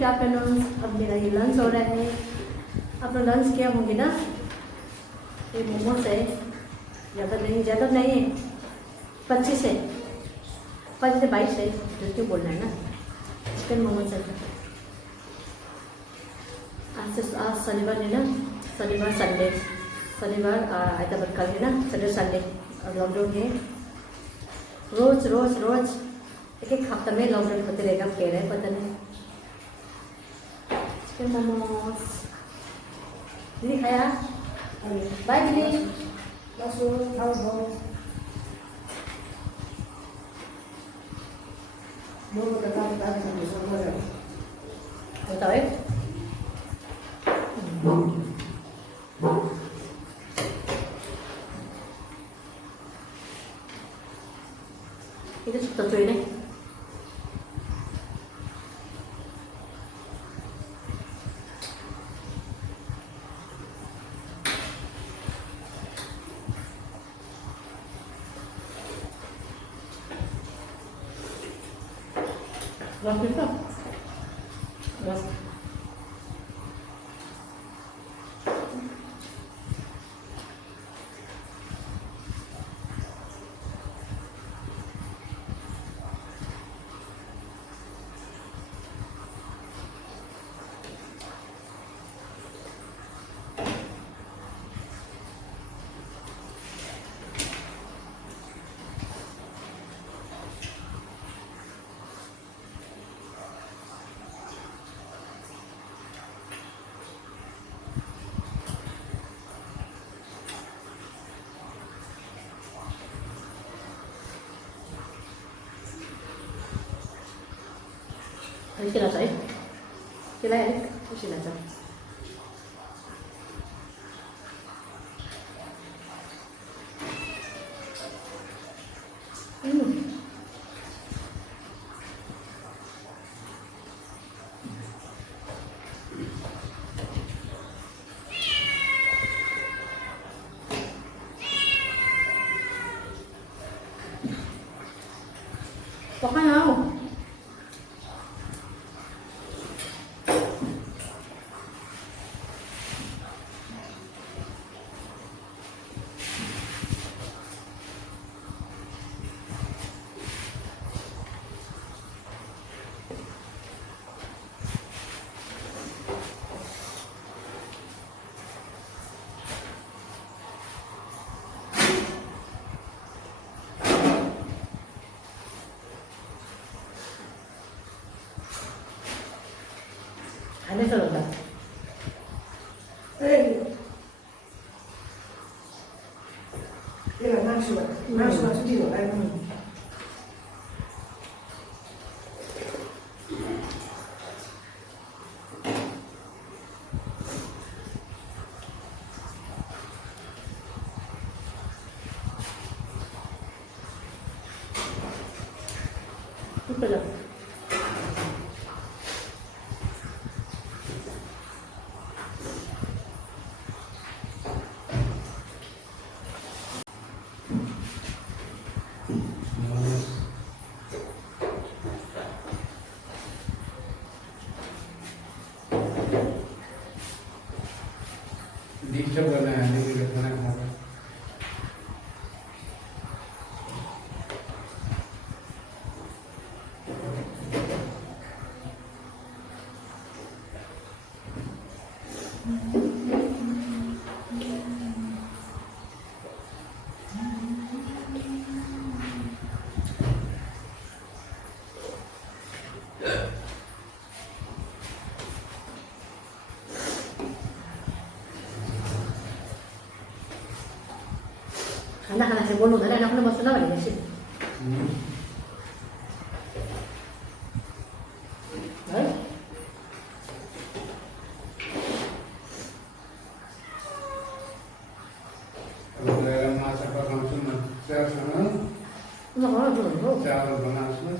Good afternoon. अब मेरा ये लंच हो रहा है। अपना लंच क्या होंगे ना, ये मोमोज है, ज़्यादा नहीं है, 25 है, 25 से 22 है, जो क्यों बोलना है ना, चिकन मोमोज है। आज शनिवार है ना, शनिवार संडे, शनिवार आइतवार कल है ना, सैटरडे संडे लॉकडाउन है। रोज रोज रोज एक हफ्ता में लॉकडाउन होते रहेगा, कह रहे हैं, पता नहीं। चिकन मोमोज दीदी खाया, बाय दीदी। बताओ itu seperti ini. Gas kita, gas. Ini sila saya, sila ya, sila saya. Pokoknya mau. Ini selesai. Ini masuk di luar. Betul. दीक्षा बनाया नहीं खाना खाना Anak-anak saya bunuh, ada anak-anak masuk dalam ini sih. Baik. kalau dalam masa langsung saya sana Enggak mau dulu. cara banasnya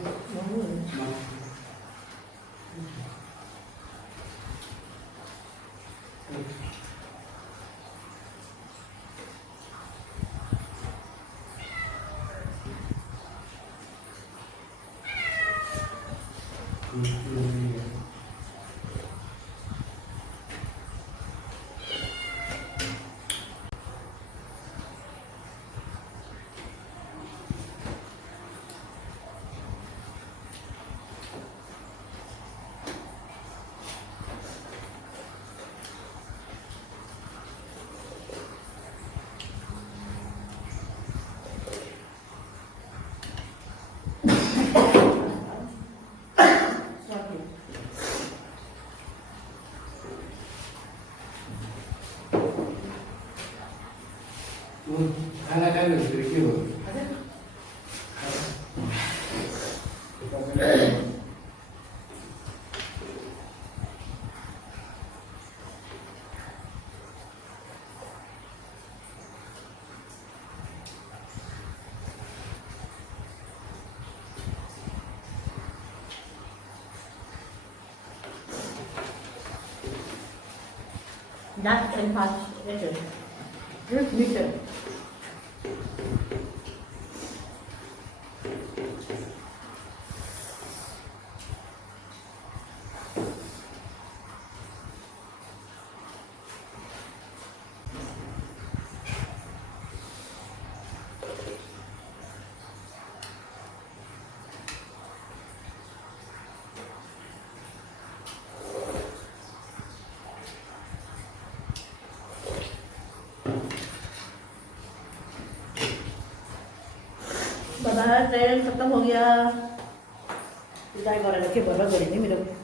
देखिए वो That and patch later. Just later. Baba train खत्म हो गया। विदाई गरेर के भएर गयो नि मेरो